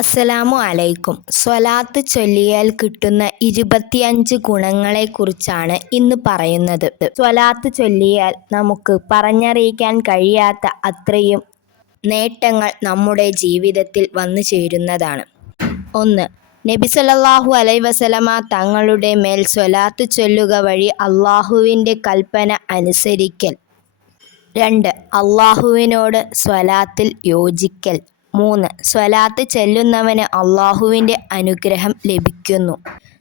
അസ്സലാമു അലൈക്കും. സ്വലാത്ത് ചൊല്ലിയാൽ കിട്ടുന്ന 25 ഗുണങ്ങളെക്കുറിച്ചാണ് ഇന്ന് പറയുന്നത്. സ്വലാത്ത് ചൊല്ലിയാൽ നമുക്ക് പറഞ്ഞറിയിക്കാൻ കഴിയാത്ത അത്രയും നേട്ടങ്ങൾ നമ്മുടെ ജീവിതത്തിൽ വന്നു ചേരുന്നതാണ്. 1. നബി സല്ലല്ലാഹു അലൈഹി വസല്ലമ തങ്ങളുടെ മേൽ സ്വലാത്ത് ചൊല്ലുക വഴി അള്ളാഹുവിൻ്റെ കൽപ്പന അനുസരിക്കൽ. 2. അള്ളാഹുവിനോട് സ്വലാത്തിൽ യോജിക്കൽ. 3. സ്വലാത്ത് ചെല്ലുന്നവന് അള്ളാഹുവിൻ്റെ അനുഗ്രഹം ലഭിക്കുന്നു.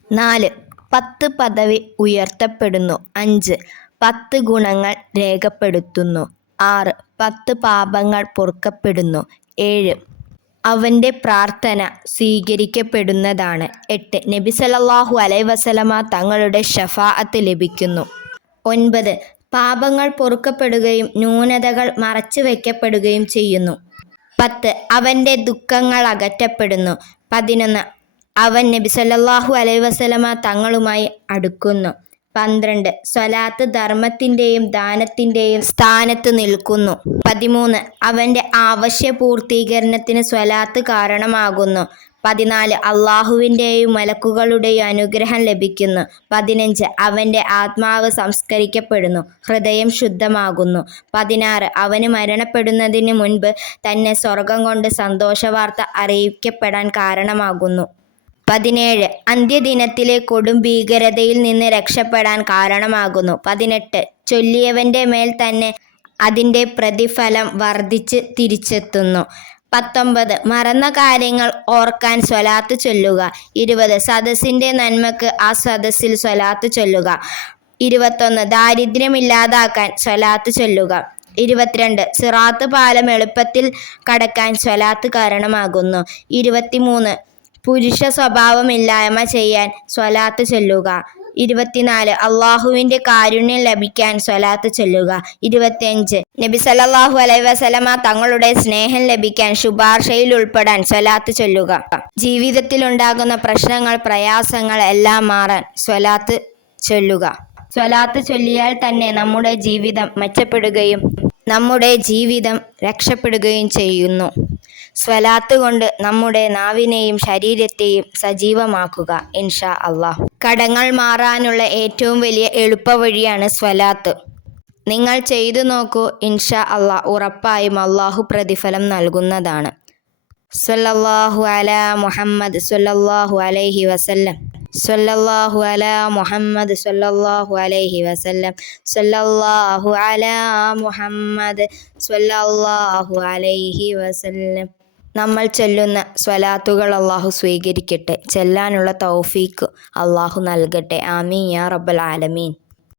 4. 10 പദവി ഉയർത്തപ്പെടുന്നു. 5. 10 ഗുണങ്ങൾ രേഖപ്പെടുത്തുന്നു. 6. 10 പാപങ്ങൾ പൊറുക്കപ്പെടുന്നു. 7. അവൻ്റെ പ്രാർത്ഥന സ്വീകരിക്കപ്പെടുന്നതാണ്. 8. നബി സല്ലല്ലാഹു അലൈഹി വസല്ലമ തങ്ങളുടെ ശഫാഅത്ത് ലഭിക്കുന്നു. 9. പാപങ്ങൾ പൊറുക്കപ്പെടുകയും ന്യൂനതകൾ മറച്ചു വയ്ക്കപ്പെടുകയും ചെയ്യുന്നു. 10. അവൻ്റെ ദുഃഖങ്ങൾ അകറ്റപ്പെടുന്നു. 11. അവൻ നബി സല്ലല്ലാഹു അലൈഹി വസല്ലമ തങ്ങളുമായി അടുക്കുന്നു. 12. സ്വലാത്ത് ധർമ്മത്തിൻ്റെയും ദാനത്തിൻ്റെയും സ്ഥാനത്ത് നിൽക്കുന്നു. 13. അവൻ്റെ ആവശ്യ പൂർത്തീകരണത്തിന് സ്വലാത്ത് കാരണമാകുന്നു. 14. അള്ളാഹുവിൻ്റെയും മലക്കുകളുടെയും അനുഗ്രഹം ലഭിക്കുന്നു. 15. അവൻ്റെ ആത്മാവ് സംസ്കരിക്കപ്പെടുന്നു, ഹൃദയം ശുദ്ധമാകുന്നു. 16. അവന് മരണപ്പെടുന്നതിന് മുൻപ് തന്നെ സ്വർഗം കൊണ്ട് സന്തോഷവാർത്ത അറിയിക്കപ്പെടാൻ കാരണമാകുന്നു. 17. അന്ത്യദിനത്തിലെ കൊടും ഭീകരതയിൽ നിന്ന് രക്ഷപ്പെടാൻ കാരണമാകുന്നു. 18. ചൊല്ലിയവൻ്റെ മേൽ തന്നെ അതിൻ്റെ പ്രതിഫലം വർദ്ധിച്ച് തിരിച്ചെത്തുന്നു. 19. മറന്ന കാര്യങ്ങൾ ഓർക്കാൻ സ്വലാത്ത് ചൊല്ലുക. 20. സദസ്സിൻ്റെ നന്മക്ക് ആ സദസ്സിൽ സ്വലാത്ത് ചൊല്ലുക. 21. ദാരിദ്ര്യമില്ലാതാക്കാൻ സ്വലാത്ത് ചൊല്ലുക. 22. സിറാത്ത് പാലം എളുപ്പത്തിൽ കടക്കാൻ സ്വലാത്ത് കാരണമാകുന്നു. 23. പുരുഷ സ്വഭാവമില്ലായ്മ ചെയ്യാൻ സ്വലാത്ത് ചൊല്ലുക. 24. അള്ളാഹുവിൻ്റെ കാരുണ്യം ലഭിക്കാൻ സ്വലാത്ത് ചൊല്ലുക. 25. നബി സല്ലല്ലാഹു അലൈഹി വസല്ലമ തങ്ങളുടെ സ്നേഹം ലഭിക്കാൻ ശുപാർശയിൽ ഉൾപ്പെടാൻ സ്വലാത്ത് ചൊല്ലുക. ജീവിതത്തിലുണ്ടാകുന്ന പ്രശ്നങ്ങൾ, പ്രയാസങ്ങൾ എല്ലാം മാറാൻ സ്വലാത്ത് ചൊല്ലുക. സ്വലാത്ത് ചൊല്ലിയാൽ തന്നെ നമ്മുടെ ജീവിതം മെച്ചപ്പെടുകയും നമ്മുടെ ജീവിതം രക്ഷപ്പെടുകയും ചെയ്യുന്നു. സ്വലാത്ത് കൊണ്ട് നമ്മുടെ നാവിനെയും ശരീരത്തെയും സജീവമാക്കുക ഇൻഷാ അള്ളാഹ്. കടങ്ങൾ മാറാനുള്ള ഏറ്റവും വലിയ എളുപ്പവഴിയാണ് സ്വലാത്ത്. നിങ്ങൾ ചെയ്തു നോക്കൂ, ഇൻഷാ അള്ളാഹ്. ഉറപ്പായും അള്ളാഹു പ്രതിഫലം നൽകുന്നതാണ്. സ്വല്ലല്ലാഹു അലാ മുഹമ്മദ് സ്വല്ലല്ലാഹു അലൈഹി വസല്ലം. സ്വല്ലല്ലാഹു അലാ മുഹമ്മദ് സ്വല്ലല്ലാഹു അലൈഹി വസല്ലം. സ്വല്ലല്ലാഹു അലാ മുഹമ്മദ് സ്വല്ലല്ലാഹു അലൈഹി വസല്ലം. നമ്മൾ ചൊല്ലുന്ന സ്വലാത്തുകൾ അള്ളാഹു സ്വീകരിക്കട്ടെ. ചെല്ലാനുള്ള തൗഫീക്ക് അള്ളാഹു നൽകട്ടെ. ആമീൻ യാ റബ്ബൽ ആലമീൻ.